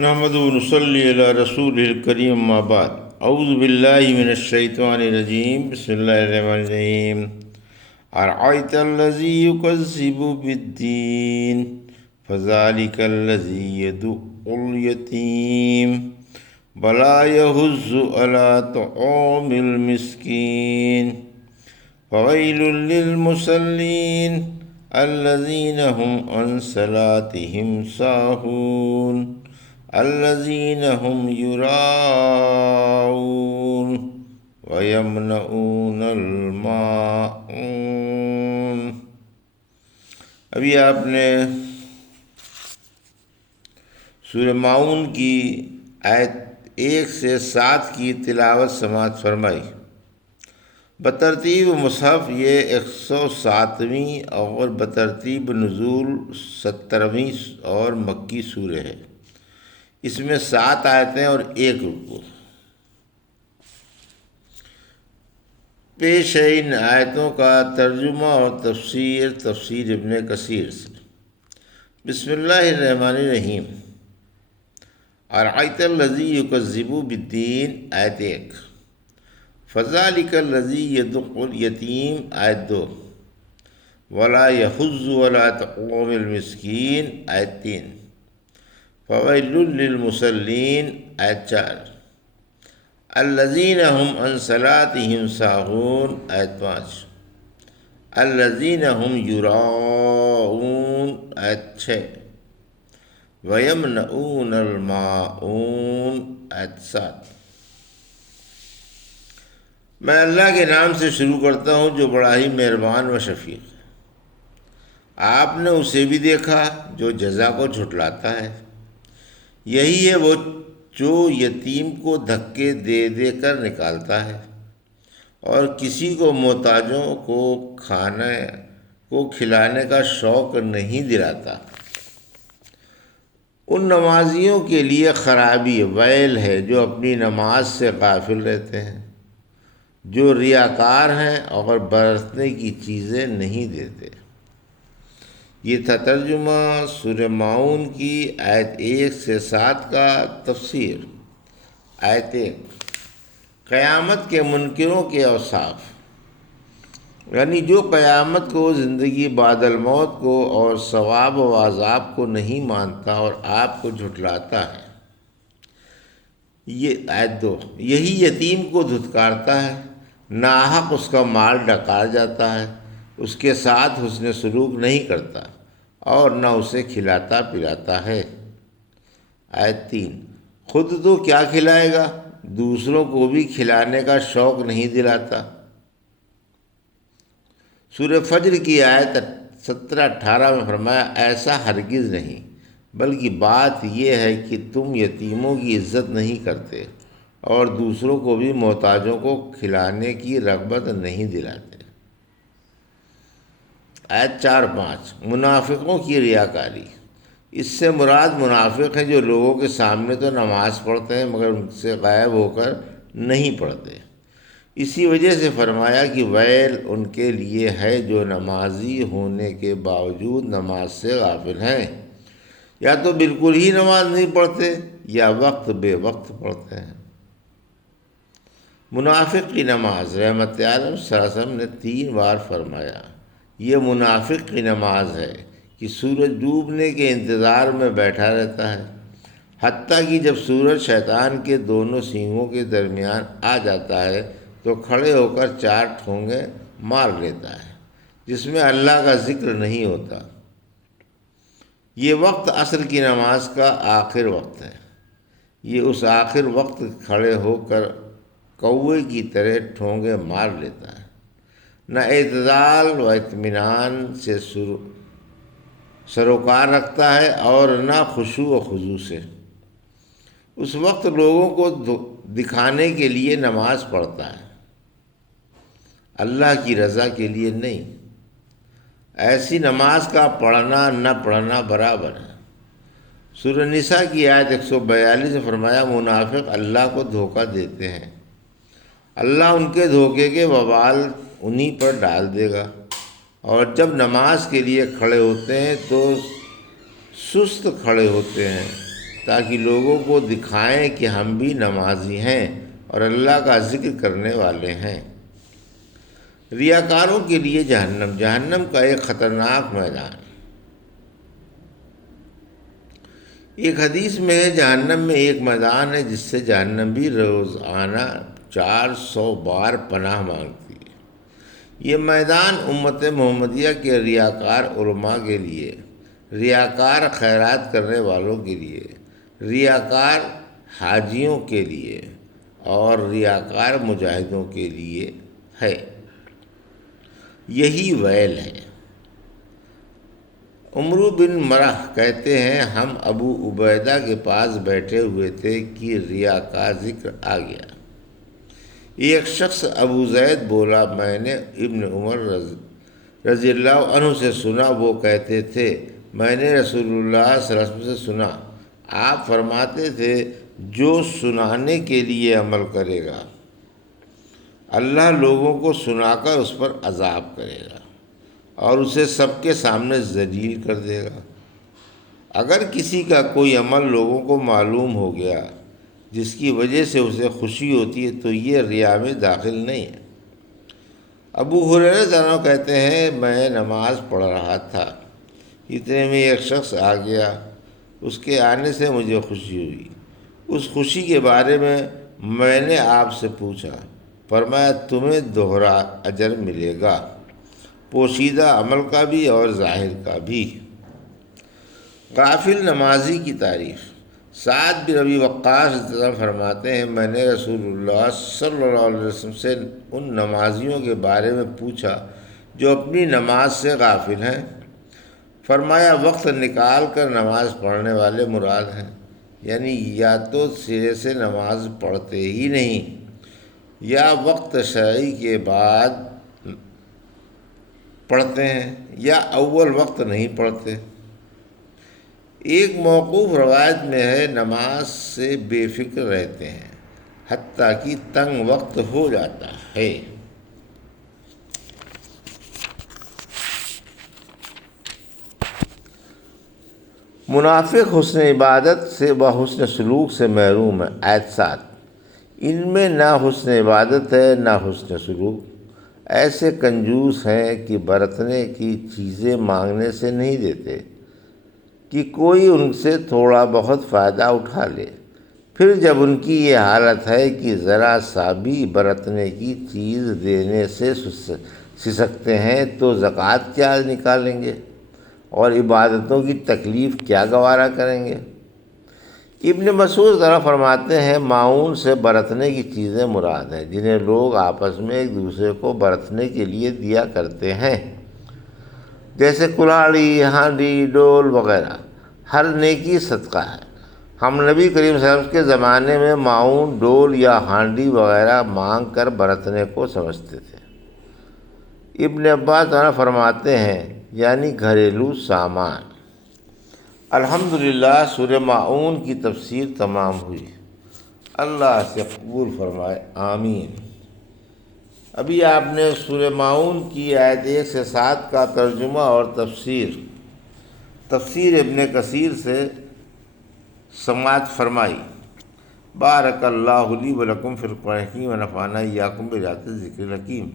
نحمد ونصلی علی رسول الکریم اما بعد اعوذ باللہ من الشیطان الرجیم بسم اللہ الرحمن الرحیم ارأیت الذی یکذب بالدین فذلک الذی یدعو الیتیم ولا یحض علی طعام المسکین فویل للمصلین الذین هم عن صلاتهم ساہون الذین هم یراؤون ویمنعون الماعون۔ ابھی آپ نے سورہ ماعون کی آیت 1 سے 7 کی تلاوت سماعت فرمائی۔ بترتیب مصحف یہ 107ویں اور بترتیب نزول 17ویں اور مکی سورہ ہے۔ اس میں 7 آیتیں اور 1 رکوع۔ پیش ہے ان آیتوں کا ترجمہ اور تفسیر ابن کثیر سے۔ بسم اللہ الرحمن الرحیم۔ ارأیت الذی یکذب بالدین آیت 1، فذلک الذی یدعو الیتیم آیت 2، ولا یحض علی طعام المسکین آیت 3، فویل للمصلین آیت 4، الذین هم عن صلاتهم ساہون آیت 5، الذین هم یراؤون آیت 6، ویمنعون الماعون آیت 7۔ میں اللہ کے نام سے شروع کرتا ہوں جو بڑا ہی مہربان و شفیق ہے۔ آپ نے اسے بھی دیکھا جو جزا کو جھٹلاتا ہے۔ یہی ہے وہ جو یتیم کو دھکے دے دے کر نکالتا ہے اور کسی کو محتاجوں کو کھلانے کا شوق نہیں دلاتا۔ ان نمازیوں کے لیے خرابی ویل ہے جو اپنی نماز سے غافل رہتے ہیں، جو ریاکار ہیں اور برتنے کی چیزیں نہیں دیتے۔ یہ تھا ترجمہ سورہ ماعون کی آیت 1 سے 7 کا۔ تفسیر۔ آیت 1، قیامت کے منکروں کے اوصاف، یعنی جو قیامت کو، زندگی بعد الموت کو اور ثواب و عذاب کو نہیں مانتا اور آپ کو جھٹلاتا ہے۔ یہ آیت 2، یہی یتیم کو دھتکارتا ہے، ناحق اس کا مال ڈکا جاتا ہے، اس کے ساتھ حسن سلوک نہیں کرتا اور نہ اسے کھلاتا پلاتا ہے۔ آیت 3، خود تو کیا کھلائے گا، دوسروں کو بھی کھلانے کا شوق نہیں دلاتا۔ سورہ فجر کی آیت 17-18 میں فرمایا ایسا ہرگز نہیں، بلکہ بات یہ ہے کہ تم یتیموں کی عزت نہیں کرتے اور دوسروں کو بھی محتاجوں کو کھلانے کی رغبت نہیں دلاتے۔ آیت 4-5، منافقوں کی ریاکاری۔ اس سے مراد منافق ہیں جو لوگوں کے سامنے تو نماز پڑھتے ہیں مگر ان سے غائب ہو کر نہیں پڑھتے۔ اسی وجہ سے فرمایا کہ ویل ان کے لیے ہے جو نمازی ہونے کے باوجود نماز سے غافل ہیں، یا تو بالکل ہی نماز نہیں پڑھتے یا وقت بے وقت پڑھتے ہیں۔ منافق کی نماز، رحمت عالم صلی اللہ علیہ وسلم نے 3 بار فرمایا یہ منافق کی نماز ہے کہ سورج ڈوبنے کے انتظار میں بیٹھا رہتا ہے، حتیٰ کہ جب سورج شیطان کے دونوں سینگوں کے درمیان آ جاتا ہے تو کھڑے ہو کر 4 ٹھونگے مار لیتا ہے، جس میں اللہ کا ذکر نہیں ہوتا۔ یہ وقت عصر کی نماز کا آخر وقت ہے۔ یہ اس آخر وقت کھڑے ہو کر کوے کی طرح ٹھونگے مار لیتا ہے، نہ اعتدال و اطمینان سے سروکار رکھتا ہے اور نہ خشوع و خضوع سے۔ اس وقت لوگوں کو دکھانے کے لیے نماز پڑھتا ہے، اللہ کی رضا کے لیے نہیں۔ ایسی نماز کا پڑھنا نہ پڑھنا برابر ہے۔ سورہ نساء کی آیت 142 میں فرمایا منافق اللہ کو دھوکہ دیتے ہیں، اللہ ان کے دھوکے کے وبال انہی پر ڈال دے گا، اور جب نماز کے لیے کھڑے ہوتے ہیں تو سست کھڑے ہوتے ہیں تاکہ لوگوں کو دکھائیں کہ ہم بھی نمازی ہیں اور اللہ کا ذکر کرنے والے ہیں۔ ریاکاروں کے لیے جہنم، جہنم کا ایک خطرناک میدان۔ ایک حدیث میں ہے جہنم میں ایک میدان ہے جس سے جہنم بھی روزانہ 400 بار پناہ مانگتی ہے۔ یہ میدان امت محمدیہ کے ریاکار علماء کے لیے، ریاکار خیرات کرنے والوں کے لیے، ریاکار حاجیوں کے لیے اور ریاکار مجاہدوں کے لیے ہے۔ یہی ویل ہے۔ عمرو بن مرہ کہتے ہیں ہم ابو عبیدہ کے پاس بیٹھے ہوئے تھے کہ ریا کا ذکر آ گیا۔ ایک شخص ابو زید بولا، میں نے ابن عمر رضی اللہ عنہ سے سنا، وہ کہتے تھے میں نے رسول اللہ صلی اللہ علیہ وسلم سے سنا، آپ فرماتے تھے جو سنانے کے لیے عمل کرے گا اللہ لوگوں کو سنا کر اس پر عذاب کرے گا اور اسے سب کے سامنے ذلیل کر دے گا۔ اگر کسی کا کوئی عمل لوگوں کو معلوم ہو گیا جس کی وجہ سے اسے خوشی ہوتی ہے تو یہ ریا میں داخل نہیں ہے۔ ابو ہریرہ رضی اللہ عنہ کہتے ہیں میں نماز پڑھ رہا تھا، اتنے میں ایک شخص آ گیا، اس کے آنے سے مجھے خوشی ہوئی۔ اس خوشی کے بارے میں نے آپ سے پوچھا، فرمایا تمہیں دوہرا اجر ملے گا، پوشیدہ عمل کا بھی اور ظاہر کا بھی۔ غافل نمازی کی تعریف۔ سعد بن ابی وقاص رضی اللہ عنہ فرماتے ہیں میں نے رسول اللہ صلی اللہ علیہ وسلم سے ان نمازیوں کے بارے میں پوچھا جو اپنی نماز سے غافل ہیں۔ فرمایا وقت نکال کر نماز پڑھنے والے مراد ہیں، یعنی یا تو سرے سے نماز پڑھتے ہی نہیں یا وقت شرعی کے بعد پڑھتے ہیں یا اول وقت نہیں پڑھتے۔ ایک موقوف روایت میں ہے نماز سے بے فکر رہتے ہیں حتیٰ کہ تنگ وقت ہو جاتا ہے۔ منافق حسن عبادت سے و حسن سلوک سے محروم ہے۔ آیت 7۔ ان میں نہ حسن عبادت ہے نہ حسن سلوک، ایسے کنجوس ہیں کہ برتنے کی چیزیں مانگنے سے نہیں دیتے کہ کوئی ان سے تھوڑا بہت فائدہ اٹھا لے، پھر جب ان کی یہ حالت ہے کہ ذرا سا بھی برتنے کی چیز دینے سے سسکتے ہیں تو زکوٰۃ کیا نکالیں گے اور عبادتوں کی تکلیف کیا گوارا کریں گے۔ ابن مسعود ذرا فرماتے ہیں معاون سے برتنے کی چیزیں مراد ہیں جنہیں لوگ آپس میں ایک دوسرے کو برتنے کے لیے دیا کرتے ہیں، جیسے کلاڑی، ہانڈی، ڈول وغیرہ۔ ہر نیکی صدقہ ہے۔ ہم نبی کریم صلی اللہ علیہ وسلم کے زمانے میں معاون، ڈول یا ہانڈی وغیرہ مانگ کر برتنے کو سمجھتے تھے۔ ابن عباس فرماتے ہیں یعنی گھریلو سامان۔ الحمدللہ سورہ ماعون کی تفسیر تمام ہوئی، اللہ سے قبول فرمائے، آمین۔ ابھی آپ نے سورہ ماعون کی آیت 1 سے 7 کا ترجمہ اور تفسیر ابن کثیر سے سماعت فرمائی۔ بارک اللہ لی و لکم فی القرآن الحکیم و نفعنی وایاکم بآیات الذکر الحکیم۔